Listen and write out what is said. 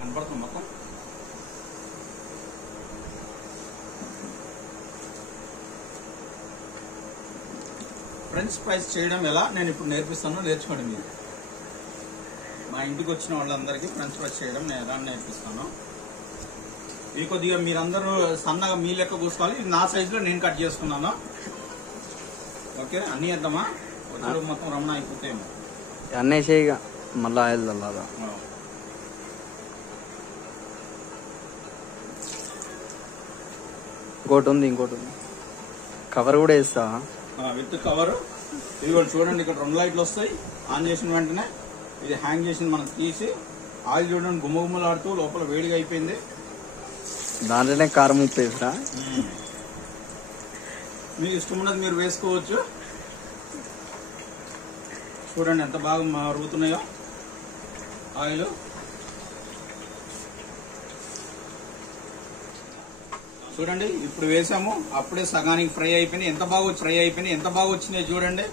కనపడుతుంది మొత్తం. French fries చేయడం ఎలా నేను ఇప్పుడు నేర్పిస్తాను, నేర్చుకోండి మీరు. మా ఇంటికి వచ్చిన వాళ్ళందరికీ ఫ్రెంచ్ ఫ్రైస్ చేయడం నేను ఎలా నేర్పిస్తాను. ఈ కొద్దిగా మీరందరూ సన్నగా మీ లెక్క కూసుకోవాలి. ఇది నా సైజులో నేను కట్ చేసుకున్నాను. ఓకే, అన్నీ వేద్దామా? వచ్చి మొత్తం రమణ అయిపోతాయేమో. అన్నీ చేయగా మళ్ళీ ఆయిల్ చల్లాలా. ఇంకోటి ఉంది కవర్ కూడా వేస్తా విత్ కవర్. ఇది కూడా చూడండి, ఇక్కడ 2 లైట్లు వస్తాయి. ఆన్ చేసిన వెంటనే ఇది హ్యాంగ్ చేసి మనం తీసి ఆయిల్ చూడండి గుమ్మగుమ్మలాడుతూ లోపల వేడిగా అయిపోయింది. దాంట్లోనే కారం ఉప్పు వేస్తా. మీకు ఇష్టం ఉన్నది మీరు వేసుకోవచ్చు. చూడండి ఎంత బాగా మరుగుతున్నాయో ఆయిల్. చూడండి ఇప్పుడు వేసాము, అప్పుడే సగానికి ఫ్రై అయిపోయినాయి. ఎంత బాగా ఫ్రై అయిపోయినాయి, ఎంత బాగా వచ్చినాయి చూడండి.